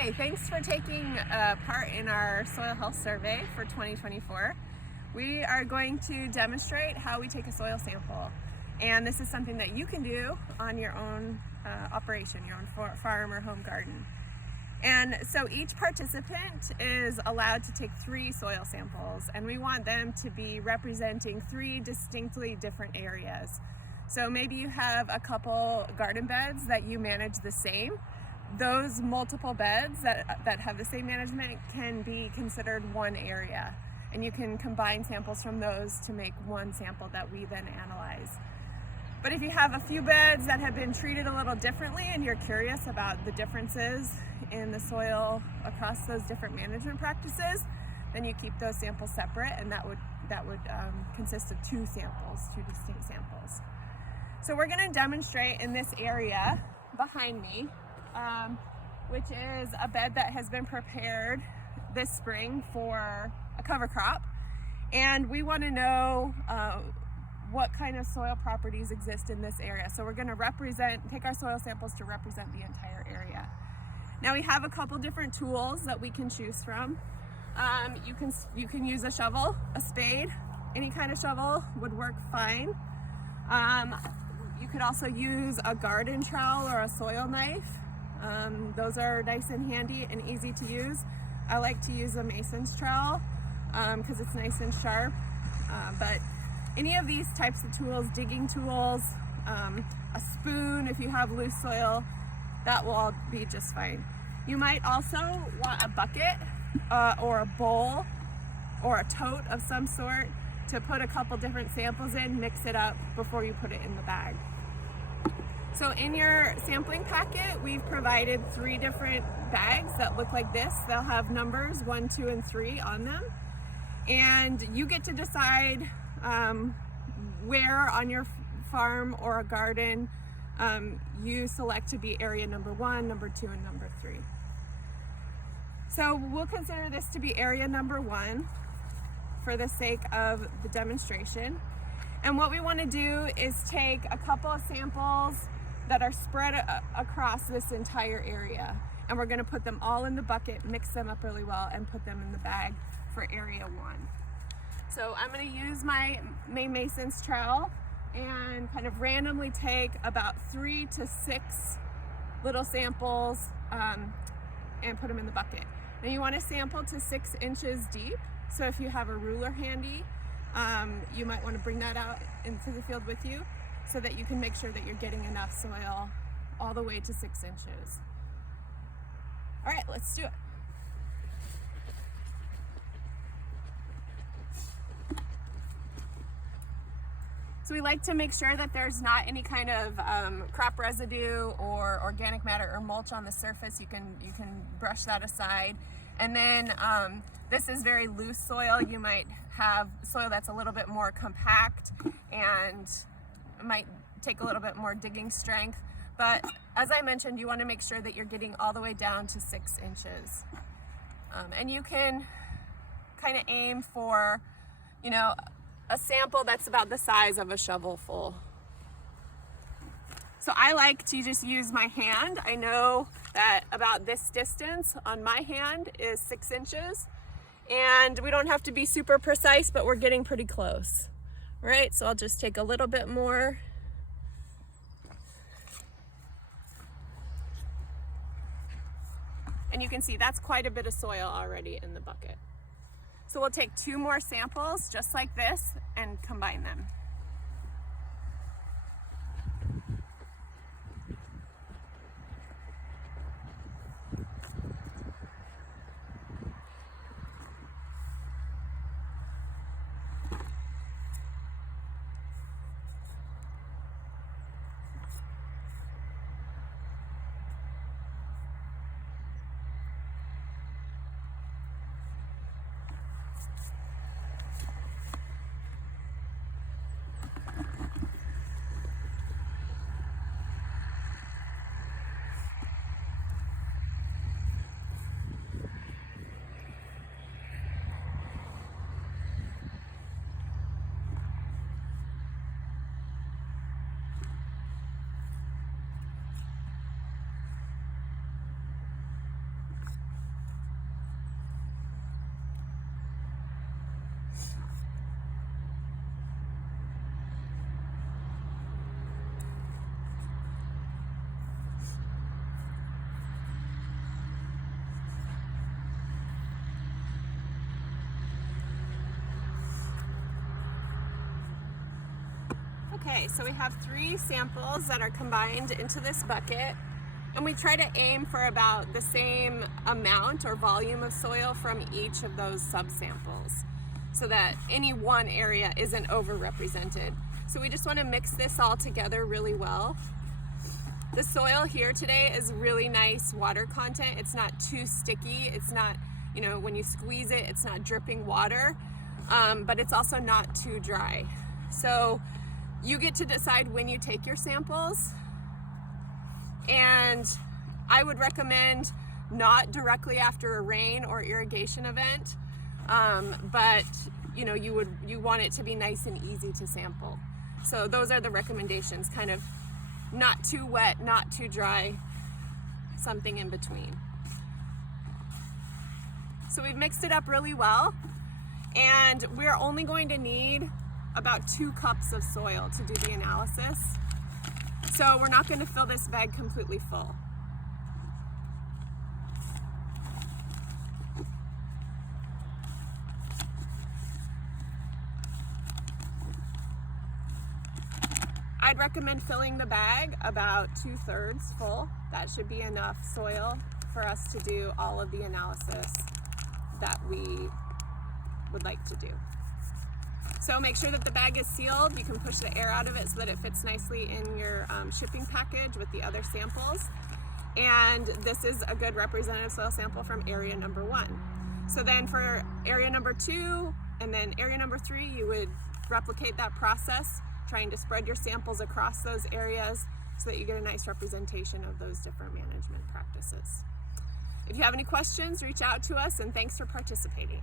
Hi, thanks for taking part in our soil health survey for 2024. We are going to demonstrate how we take a soil sample, and this is something that you can do on your own operation, your own farm or home garden. And so each participant is allowed to take 3 soil samples, and we want them to be representing 3 distinctly different areas. So maybe you have a couple garden beds that you manage the same. Those multiple beds that have the same management can be considered one area, and you can combine samples from those to make one sample that we then analyze. But if you have a few beds that have been treated a little differently and you're curious about the differences in the soil across those different management practices, then you keep those samples separate, and that would consist of 2 samples, 2 distinct samples. So we're going to demonstrate in this area behind me, which is a bed that has been prepared this spring for a cover crop, and we want to know what kind of soil properties exist in this area. So we're going to take our soil samples to represent the entire area. Now we have a couple different tools that we can choose from. You can use a shovel, a spade, any kind of shovel would work fine. You could also use a garden trowel or a soil knife. Those are nice and handy and easy to use. I like to use a mason's trowel because it's nice and sharp. But any of these types of tools, digging tools, a spoon if you have loose soil, that will all be just fine. You might also want a bucket or a bowl or a tote of some sort to put a couple different samples in, mix it up before you put it in the bag. So in your sampling packet, we've provided 3 different bags that look like this. They'll have numbers 1, 2, and 3 on them. And you get to decide where on your farm or a garden you select to be area number 1, number 2, and number 3. So we'll consider this to be area number 1 for the sake of the demonstration. And what we want to do is take a couple of samples that are spread across this entire area, and we're going to put them all in the bucket, mix them up really well, and put them in the bag for area 1. So I'm going to use my mason's trowel and kind of randomly take about 3 to 6 little samples and put them in the bucket. Now you want to sample to 6 inches deep, so if you have a ruler handy, you might want to bring that out into the field with you so that you can make sure that you're getting enough soil all the way to 6 inches. All right, let's do it. So we like to make sure that there's not any kind of crop residue or organic matter or mulch on the surface. You can brush that aside. And then this is very loose soil. You might have soil that's a little bit more compact and might take a little bit more digging strength. But as I mentioned, you want to make sure that you're getting all the way down to 6 inches. And you can kind of aim for, a sample that's about the size of a shovelful. So I like to just use my hand. I know that about this distance on my hand is 6 inches, and we don't have to be super precise, but we're getting pretty close. Right, so I'll just take a little bit more. And you can see that's quite a bit of soil already in the bucket. So we'll take 2 more samples just like this and combine them. Okay, so we have 3 samples that are combined into this bucket, and we try to aim for about the same amount or volume of soil from each of those subsamples so that any one area isn't overrepresented. So we just want to mix this all together really well. The soil here today is really nice water content. It's not too sticky. It's not, you know, when you squeeze it, it's not dripping water, but it's also not too dry. So you get to decide when you take your samples, and I would recommend not directly after a rain or irrigation event, but you know, you want it to be nice and easy to sample. So those are the recommendations, kind of not too wet, not too dry, something in between. So we've mixed it up really well, and we're only going to need about 2 cups of soil to do the analysis. So we're not going to fill this bag completely full. I'd recommend filling the bag about 2/3 full. That should be enough soil for us to do all of the analysis that we would like to do. So make sure that the bag is sealed. You can push the air out of it so that it fits nicely in your shipping package with the other samples. And this is a good representative soil sample from area number 1. So then for area number 2 and then area number 3, you would replicate that process, trying to spread your samples across those areas so that you get a nice representation of those different management practices. If you have any questions, reach out to us, and thanks for participating.